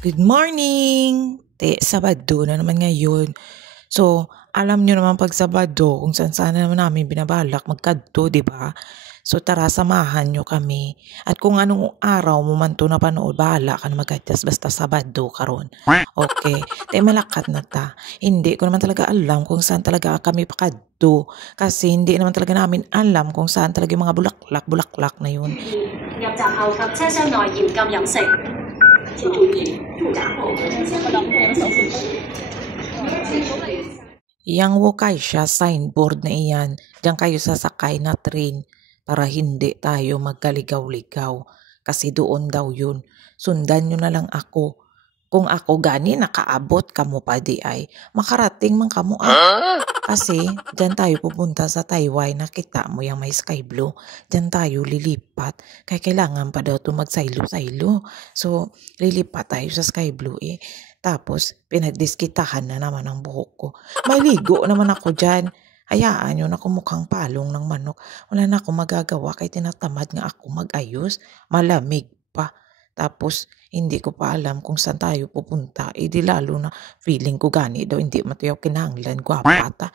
Good morning! Sabado na naman ngayon. So, alam nyo naman pag Sabado, kung saan naman namin binabalak magkadto, di ba? So, tara, samahan nyo kami. At kung anong araw mo man to napanood, bahala ka na mag-adjust, basta Sabado karon. Okay, malakat na ta. Hindi ko naman talaga alam kung saan talaga kami pakadto. Kasi hindi naman talaga namin alam kung saan talaga yung mga bulaklak na yun. 入閘後及車廂內嚴禁飲食。請注意，入閘後Yang wakay siya signboard na iyan, diyan kayo sasakay na train para hindi tayo magkaligaw-ligaw. Kasi doon daw yun. Sundan nyo na lang ako. Kung ako gani nakaabot kamo pa di ay, makarating man kamo Kasi diyan tayo pupunta sa Taiwan, nakita mo yung may sky blue. Diyan tayo lilipat. Kaya kailangan pa daw ito magsaylo-saylo. So, lilipat tayo sa sky blue eh. Tapos, pinagdiskitahan na naman ang buhok ko. May ligo naman ako dyan. Hayaan yun ako mukhang palong ng manok. Wala na akong magagawa kaya tinatamad nga ako mag-ayos. Malamig pa. Tapos, hindi ko pa alam kung saan tayo pupunta. Eh di lalo na feeling ko gani daw hindi matayaw kinahanglan. Gwapa ta.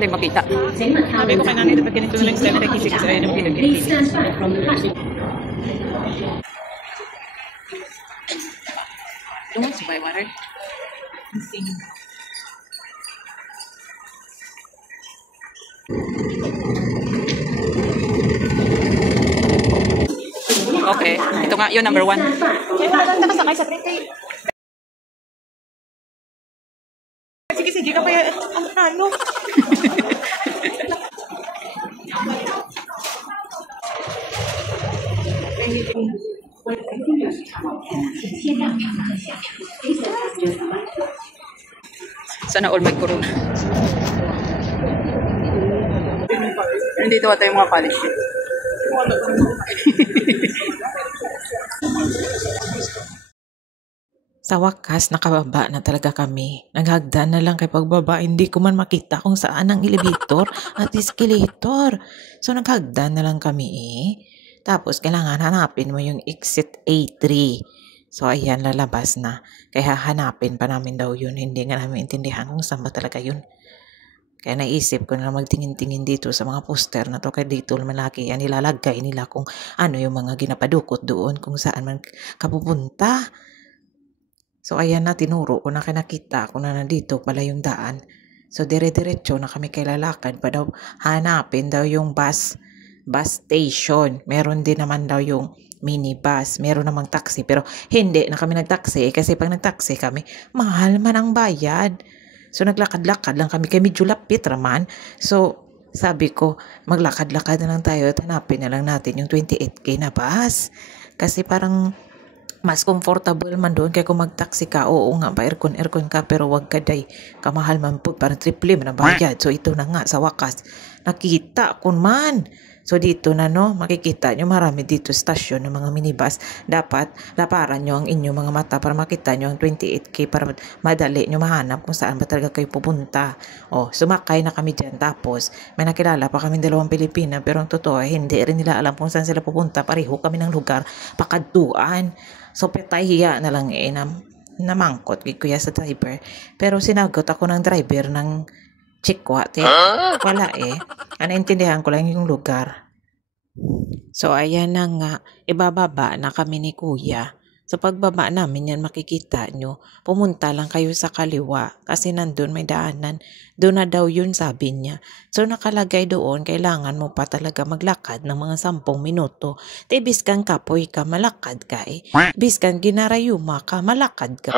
Hindi makita. Sabi ko kay nanay, dapat ganito na lang sila nakikisik sa ayun ng Please stand back from the platform. Don't want to buy water. Okay, ito nga yun, number 1. Kailangan nakasakay sa train. Sige ka pa ano? Sana all may corona. Nandito ata yung mga college. Sa wakas, nakababa na talaga kami. Naghagdan na lang kay pagbaba. Hindi ko man makita kung saan ang elevator at escalator. So, naghagdan na lang kami eh. Tapos, kailangan hanapin mo yung exit A3. So, ayan, lalabas na. Kaya hanapin pa namin daw yun. Hindi nga namin intindihan kung saan ba talaga yun. Kaya naisip ko na magtingin-tingin dito sa mga poster na to. Kaya dito malaki yan nilalagay nila kung ano yung mga ginapadukot doon. Kung saan man kapupunta. So, ayan na, tinuro ko na kinakita ko na nandito pala yung daan. So, dire-diretso na kami kailalakad pa daw. Hanapin daw yung bus station. Meron din naman daw yung minibus. Meron namang taxi. Pero hindi na kami nagtaxi. Kasi pag nagtaxi kami, mahal man ang bayad. So, naglakad-lakad lang kami. Kaya medyo lapit raman. So, sabi ko, maglakad-lakad na lang tayo at hanapin na lang natin yung 28K na bus. Kasi parang mas comfortable man doon kaya kung mag-taxi ka, oo nga pa aircon ka pero wag ka day kamahal man po, parang triple man ang bayad. So ito na nga sa wakas nakita ko man. So dito na no, makikita nyo marami dito stasyon ng mga minibus. Dapat laparan nyo ang inyong mga mata para makita nyo ang 28K para madali nyo mahanap kung saan ba talaga kayo pupunta. Sumakay na kami dyan. Tapos may nakilala pa kami dalawang Pilipina pero ang totoo hindi rin nila alam kung saan sila pupunta. Pareho kami ng lugar pakadtuan. So petay hiya na lang namangkot kay kuya sa driver. Pero sinagot ako ng driver ng Chikwa. Wala naintindihan ko lang yung lugar. So ayan na nga, ibababa na kami ni kuya. Sa pagbaba namin yan makikita nyo, pumunta lang kayo sa kaliwa kasi nandun may daanan. Doon na daw yun sabi niya. So nakalagay doon, kailangan mo pa talaga maglakad ng mga 10 minuto. Biskan kapoy ka, malakad ka Biskan ginarayuma ka, malakad ka.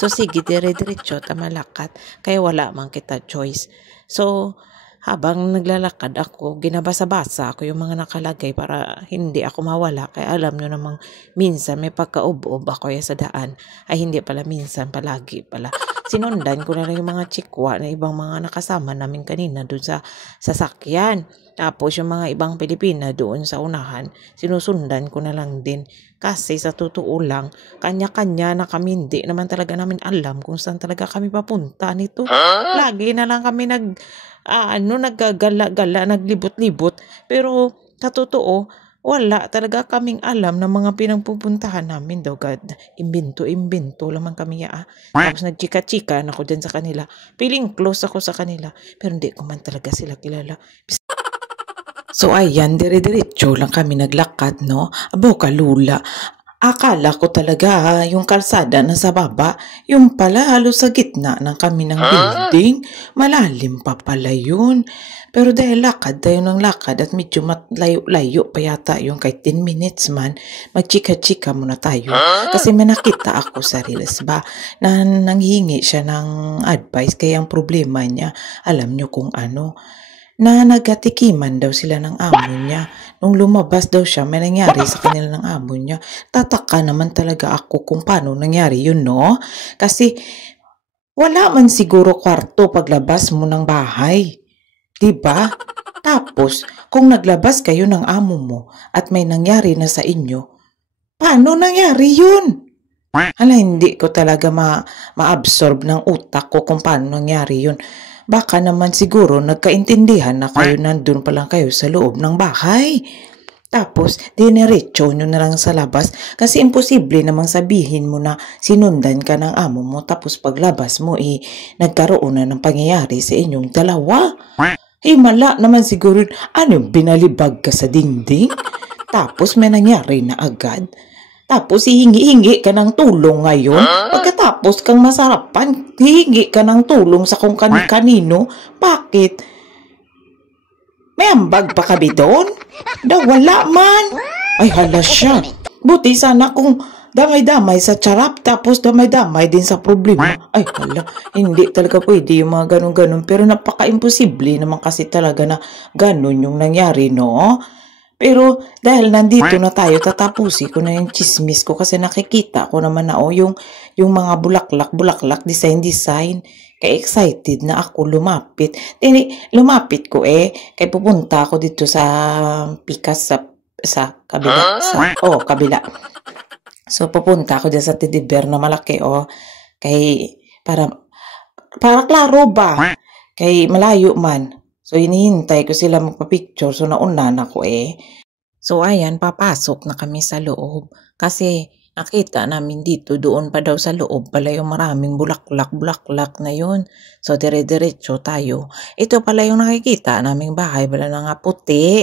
So sige, dire-diretso ta malakad. Kaya wala man kita choice. So, habang naglalakad ako, ginabasa-basa ako yung mga nakalagay para hindi ako mawala. Kaya alam nyo namang minsan may pagkaob-ob ako sa daan. Ay hindi pala minsan, palagi pala. sinundan ko na lang yung mga chikwa na ibang mga nakasama namin kanina doon sa sasakyan. Tapos yung mga ibang Pilipina doon sa unahan, sinusundan ko na lang din. Kasi sa totoo lang, kanya-kanya na kami, hindi naman talaga namin alam kung saan talaga kami papunta nito. Lagi na lang kami naggagala-gala, naglibot-libot. Pero sa totoo, wala talaga kaming alam ng mga pinagpupuntahan namin daw. God, imbento lamang kami Tapos nagchika-chika na ako dyan sa kanila. Feeling close ako sa kanila. Pero hindi ko man talaga sila kilala. So ayan, dire-diretso lang kami naglakad, no? Abo kalula. Akala ko talaga yung kalsada na sa baba, yung pala halos sa gitna ng kami ng building. Malalim pa pala yun. Pero dahil lakad tayo ng lakad at medyo layo pa yata yung kahit 10 minutes man, magchika-chika muna tayo. Kasi may nakita ako sa Reels ba na nanghingi siya ng advice kaya ang problema niya, alam nyo kung ano, na nagatikiman daw sila ng amo niya. Nung lumabas daw siya, may nangyari sa kanila ng amo niya. Tataka naman talaga ako kung paano nangyari yun, no? Kasi wala man siguro kwarto paglabas mo ng bahay. Diba? Tapos, kung naglabas kayo ng amo mo at may nangyari na sa inyo, paano nangyari yun? Hindi ko talaga ma-absorb ng utak ko kung paano nangyari yun. Baka naman siguro nagkaintindihan na kayo nandun pa lang kayo sa loob ng bahay. Tapos, dinerecho nyo na lang sa labas kasi imposible namang sabihin mo na sinundan ka ng amo mo tapos paglabas mo nagkaroon na ng pangyayari sa inyong dalawa. Mala naman siguro, binalibag ka sa dingding? Tapos may nangyari na agad. Tapos hihingi ka ng tulong ngayon. Pagkatapos kang masarapan, hihingi ka ng tulong sa kung kanino. Bakit? May ambag pa kami doon? Wala man. Ay hala siya. Buti sana kung damay-damay sa charap tapos damay-damay din sa problema. Ay hala, hindi talaga pwede yung mga ganun-ganun. Pero napaka-imposible naman kasi talaga na ganun yung nangyari, no? Pero dahil nandito na tayo, tatapusin ko na yung chismis ko kasi nakikita ko naman na yung mga bulaklak, design. Kaya excited na ako lumapit. Lumapit ko kaya pupunta ako dito sa Pikas sa kabila. Kabila. So pupunta ako dyan sa teddy bear na malaki kay para klaro ba? Kay malayo man. So, hinihintay ko sila magpa-picture. So, nauna na ko So, ayan, papasok na kami sa loob. Kasi, nakita namin dito, doon pa daw sa loob pala yung maraming bulaklak na yun. So, dire-diretso tayo. Ito pala yung nakikita naming bahay. Pala na nga puti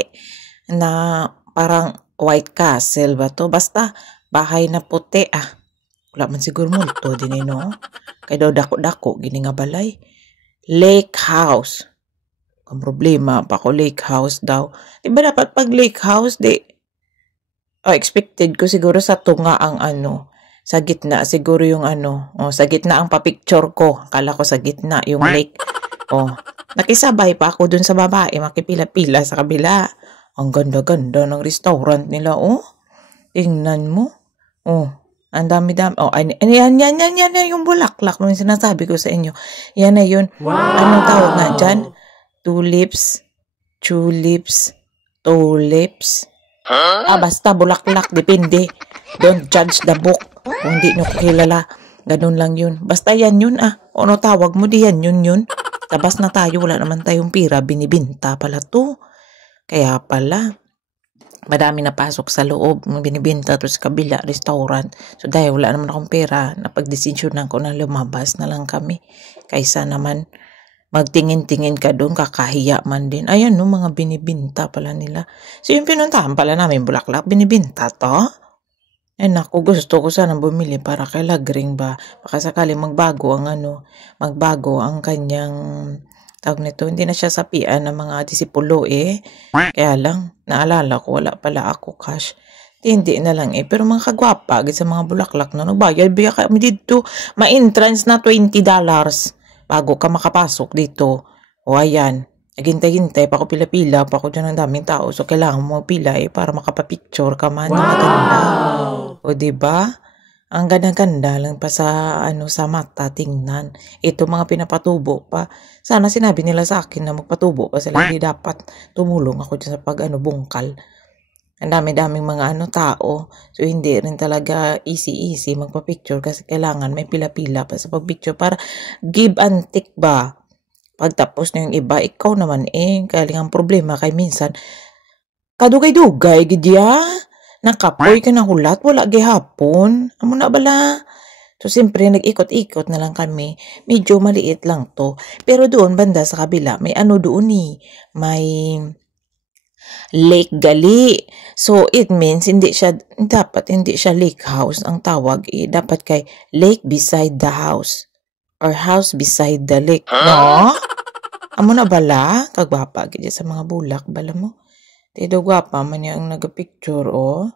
na parang White Castle ba to? Basta, bahay na puti Wala man siguro multo din no? Kaya daw dako-dako, gini nga balay. Lake House. Ang problema, pa ko lake house daw. Diba dapat pag lake house, expected ko siguro sa tunga ang sa gitna, siguro yung sa gitna ang papicture ko. Akala ko sa gitna, yung lake. Nakisabay pa ako dun sa babae, makipila-pila sa kabila. Ang ganda-ganda ng restaurant nila, Tingnan mo. Ang dami-dami. Yan yung bulaklak nung sinasabi ko sa inyo. Yan na yun. Wow. Anong tawag na dyan? Tulips. Basta bulaklak, depende. Don't judge the book. Kung hindi nyo kilala, ganun lang yun. Basta yan yun Ano tawag mo, di yan yun. Tabas na tayo, wala naman tayong pira, binibinta pala to. Kaya pala, madami na pasok sa loob, binibinta to sa kabila, restaurant. So dahil wala naman akong pera, napagdesisyonan ko na lumabas na lang kami. Kaysa naman, magtingin-tingin ka doon, kakahiya man din. Ayan mga binibinta pala nila. So yung pinuntahan pala namin bulaklak, binibinta to. Naku, gusto ko sana bumili para kay Lagring ba. Baka sakali magbago ang kanyang tawag nito. Hindi na siya sapian ng mga disipulo Kaya lang, naalala ko, wala pala ako cash. Hindi na lang Pero mga kagwapa, sa mga bulaklak na nagbayad, biya kami dito, ma-entrance na $20. Bago ka makapasok dito. Ayan. Naghintay-hintay pa ako pila-pila. Pa ako dyan ang daming tao. So, kailangan mo pila para makapapicture ka man. Wow! Maganda. Diba? Ang ganda-ganda lang pa sa sa mata tingnan. Ito mga pinapatubo pa. Sana sinabi nila sa akin na magpatubo pa sila. Hindi dapat tumulong ako dyan sa bungkal. Ang dami-daming mga tao. So, hindi rin talaga easy magpa-picture kasi kailangan may pila-pila pa sa pag-picture para give and take ba. Pagtapos na yung iba, ikaw naman kaya ang problema kay minsan, kadugay-dugay, gidya. Nakapoy ka na hulat, wala gihapon. Amo na bala. So, siyempre, nag-ikot-ikot na lang kami. Medyo maliit lang to. Pero doon, banda sa kabila, may doon may lake gali. So, it means, dapat hindi siya lake house ang tawag. Dapat kay lake beside the house. Or house beside the lake. No? Amo na bala? Kagwapa, gidya sa mga bulak, bala mo. Tido gwapa man yung nagpicture, oh.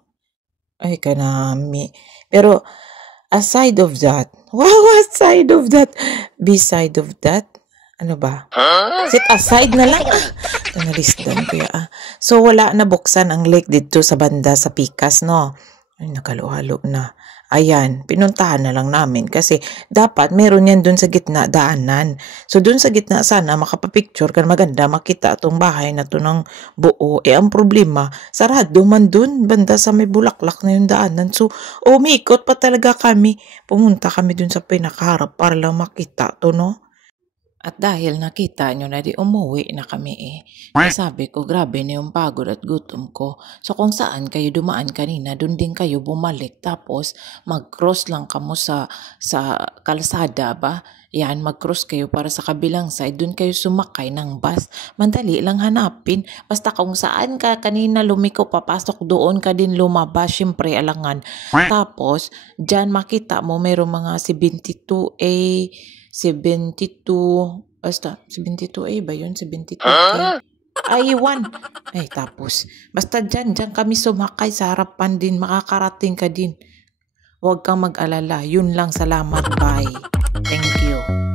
Ay, kanami. Pero, aside of that, beside of that, ano ba? Sit aside na lang. Nalistan ko So, wala na buksan ang lake dito sa banda sa Pikas, no? Ay, nakaluhalo na. Ayan, pinuntahan na lang namin kasi dapat meron yan dun sa gitna daanan. So, dun sa gitna sana makapapicture ka maganda, makita itong bahay na to ng buo. Ang problema, sarado man dun, banda sa may bulaklak na yung daanan. So, umikot pa talaga kami. Pumunta kami dun sa pinakaharap para lang makita to, no? At dahil nakita nyo na umuwi na kami sabi ko, grabe na yung pagod at gutom ko. So kung saan kayo dumaan kanina, dun din kayo bumalik. Tapos mag-cross lang kamo sa kalsada ba? Yan, mag-cross kayo para sa kabilang side. Dun kayo sumakay ng bus. Mandali lang hanapin. Basta kung saan ka kanina lumiko, papasok doon ka din lumabas. Siyempre, alangan. Tapos, dyan makita mo, mayroong mga 72A, 72, basta 72A ba yun? 72A? Ay, 1. Ay, tapos, basta dyan kami sumakay sa harapan din, makakarating ka din. Huwag kang mag-alala, yun lang, salamat, bye. Thank you.